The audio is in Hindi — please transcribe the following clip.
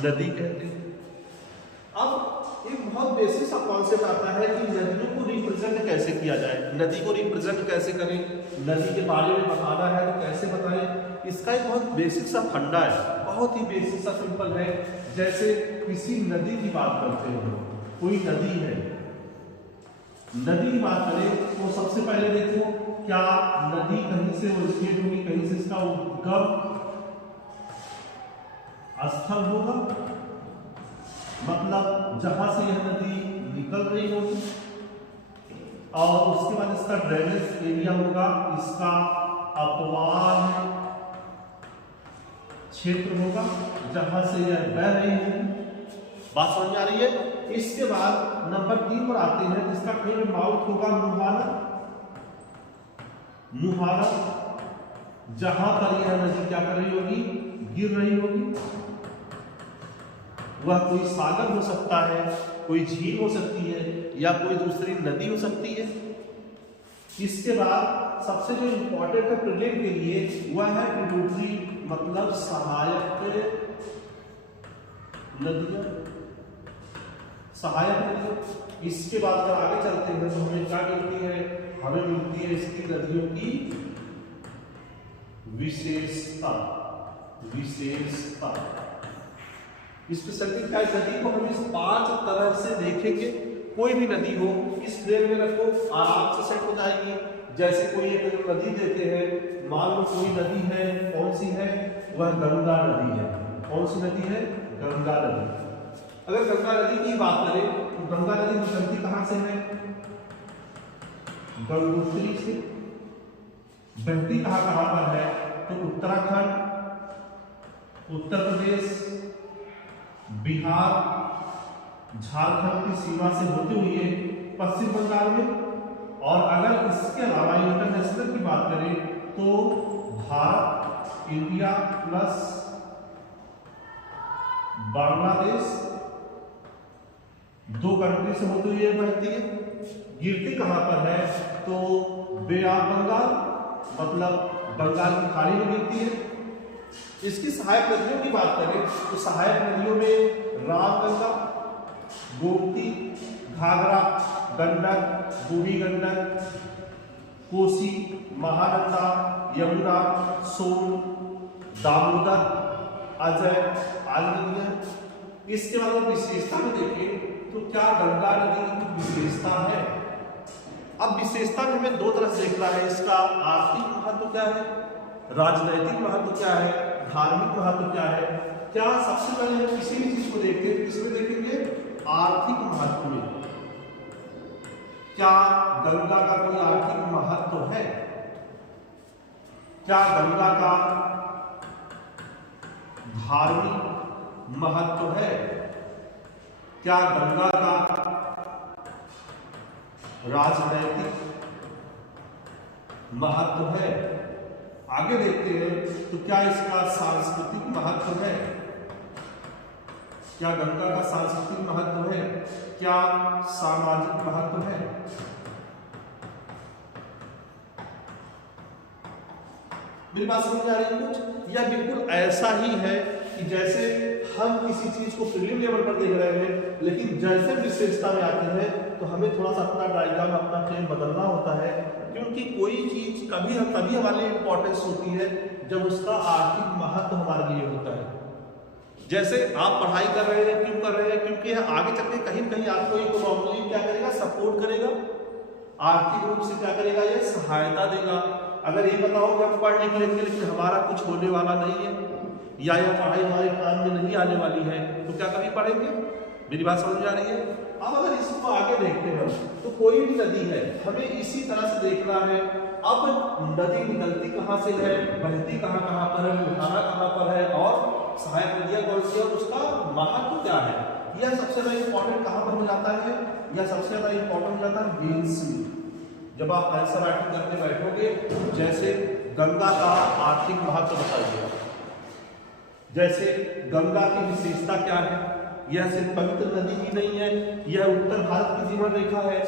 नदी कहते हैं। अब एक बहुत बेसिक सा कॉन्सेप्ट आता है कि नदियों को रिप्रेजेंट कैसे किया जाए, नदी को रिप्रेजेंट कैसे करें, नदी के बारे में बताना है तो कैसे बताएं। इसका एक बहुत बेसिक सा फंडा है, बहुत ही बेसिक सा सिंपल है। जैसे किसी नदी की बात करते हो, कोई नदी है, नदी की बात करें तो सबसे पहले देखो क्या नदी कहीं से ओरिजिनेट होगी, कहीं से इसका उद्गम स्थल होगा, मतलब जहां से यह नदी निकल रही होगी, और उसके बाद इसका ड्रेनेज एरिया होगा, इसका अपवाह क्षेत्र होगा जहां से यह बह रही होगी। बात समझ में आ रही है। इसके बाद नंबर 3 पर आते हैं, जिसका एंड माउथ होगा मुहाना, मुहाना जहां पर यह नदी क्या कर रही होगी, गिर रही होगी। वह कोई सागर हो सकता है, कोई झील हो सकती है, या कोई दूसरी नदी हो सकती है। इसके बाद सबसे जो इंपॉर्टेंट है प्रिलिम के लिए वह है ट्रिब्यूटरी, मतलब सहायक नदियां, सहायक नदियां। इसके बाद अगर आगे चलते हैं तो हमें क्या मिलती है, हमें मिलती है इसकी नदियों की विशेषता, विशेषता। स्पेशलिटी क्या नदी को हम इस 5 तरह से देखेंगे। कोई भी नदी हो इस फ्रेम में रखो, आराम से सेट हो जाएगी। जैसे कोई एक नदी देते हैं, मान लो कोई नदी है, कौन सी है, वह गंगा नदी है। कौन सी नदी है, गंगा नदी। अगर गंगा नदी की बात करें तो गंगा नदी निकलती कहां से है, गंगोत्री से। बहती कहां कहां पर है, तो उत्तराखंड, उत्तर प्रदेश, बिहार, झारखंड की सीमा से होते हुए पश्चिम बंगाल में। और अगर इसके अलावा इंटरनेशनल की बात करें तो Bharat, India plus Bangladesh, 2 country से होते हुए बहती है। गिरती कहां पर है, तो बे ऑफ बंगाल, मतलब बंगाल की खाड़ी में गिरती है। इसकी सहायक नदियों की बात करें तो सहायक नदियों में रामगंगा, गोमती, घाघरा, गंडक, बूढ़ी गंडक, कोसी, महानंदा, यमुना, सोन, दामोदर, अजय आदि नदियां। इसके बाद विशेषता में देखें तो क्या गंगा नदी की विशेषता है। अब विशेषता में हमें 2 तरह से देखना है, इसका आर्थिक महत्व क्या है, राजनैतिक महत्व क्या है, धार्मिक महत्व क्या है। क्या सबसे पहले हम किसी भी चीज को देखते हैं किसमें देखेंगे, आर्थिक महत्व में। क्या गंगा का कोई आर्थिक महत्व है, क्या गंगा का धार्मिक महत्व है, क्या गंगा का राजनैतिक महत्व है। आगे देखते हैं तो क्या इसका सांस्कृतिक महत्व है, क्या गंगा का सांस्कृतिक महत्व है, क्या सामाजिक महत्व है। मेरी बात समझ आ रही है कुछ, या बिल्कुल ऐसा ही है कि जैसे हम किसी चीज को प्रीलिम लेवल पर देख रहे हैं, लेकिन जैसे विशेषता में आते हैं तो हमें थोड़ा सा अपना डायग्राम, अपना फ्रेम बदलना होता है। क्योंकि कोई चीज कभी हमारे लिए इंपॉर्टेंस होती है जब उसका आर्थिक महत्व हमारे लिए होता है। जैसे आप पढ़ाई कर रहे हैं, क्यों कर रहे हैं, क्योंकि आगे चल के कहीं कहीं आपको इकोनॉमिकली क्या करेगा, सपोर्ट करेगा, आर्थिक रूप से क्या करेगा, ये सहायता देगा। अगर ये पता हो कि हम पढ़ लिख लेंगे लेकिन हमारा कुछ होने वाला नहीं है, या यह पढ़ाई हमारे काम में नहीं आने वाली है, तो क्या कभी पढ़ेंगे। मेरी बात समझ आ रही है। अब अगर इसको आगे देखते हैं तो कोई भी नदी है, हमें इसी तरह से देखना है। अब नदी निकलती कहाँ से है, बहती कहाँ कहाँ पर है, मुहाना कहाँ पर है, और सहायक नदियां कौन सी है, उसका महत्व क्या है। यह सबसे ज्यादा इंपॉर्टेंट कहाँ पर हो जाता है, यह सबसे ज्यादा इंपॉर्टेंट हो जाता है मेंस में। जब आप आंसर राइटिंग करने बैठोगे, जैसे गंगा का आर्थिक महत्व बताइए, जैसे गंगा की विशेषता क्या है, यह सिर्फ पवित्र नदी ही नहीं है, यह उत्तर भारत की जीवन रेखा है।